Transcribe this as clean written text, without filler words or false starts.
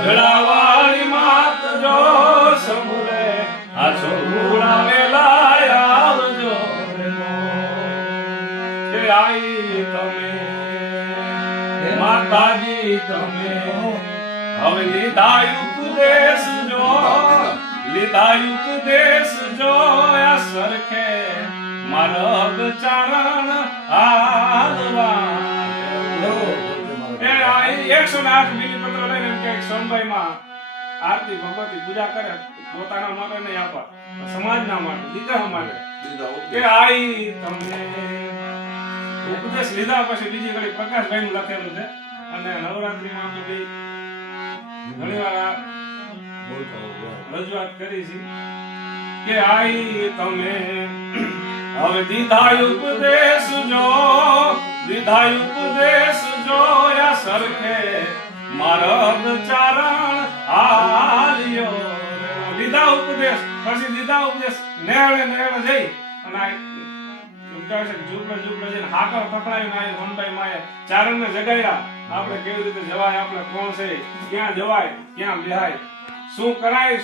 ગઢડાવાળી માત જો સમુરે આ છોકરા વેલા આવજો કે આઈ તમે માતાજી તમે હવે લીધા ઉપદેશ જો આ સરખે મારગ ચારણ હાલવા એ આઈ 108 મિલીપત્ર લઈને એમ કે સોનભાઈમાં આરતી ભગવતી પૂજા કરે પોતાના માટે નહીં આપા સમાજના માટે દીકરા માટે કે આઈ તમને ઉપદેશ લીધા પછી બીજી ઘડી પ્રકાશભાઈ નું લખેલું છે અને નવરાત્રીમાં તો બી ઘણીવાર રજૂઆત કરી છે કે આઈ તમે હવે દીધા ઉપદેશ જો યા સરખે મારગ ચારણ હાલ્યો દીધા ઉપદેશ પછી દીધા ઉપદેશ નેળે જઈ અને ઝૂપડે જઈને હાકર પકડાઈને આવી હોનભાઈ માએ ચારણને જગાડ્યા આપણે કેવી રીતે જવાય આપણે કોણ છે ક્યાં જવાય ક્યાં બેહાય શું કરાય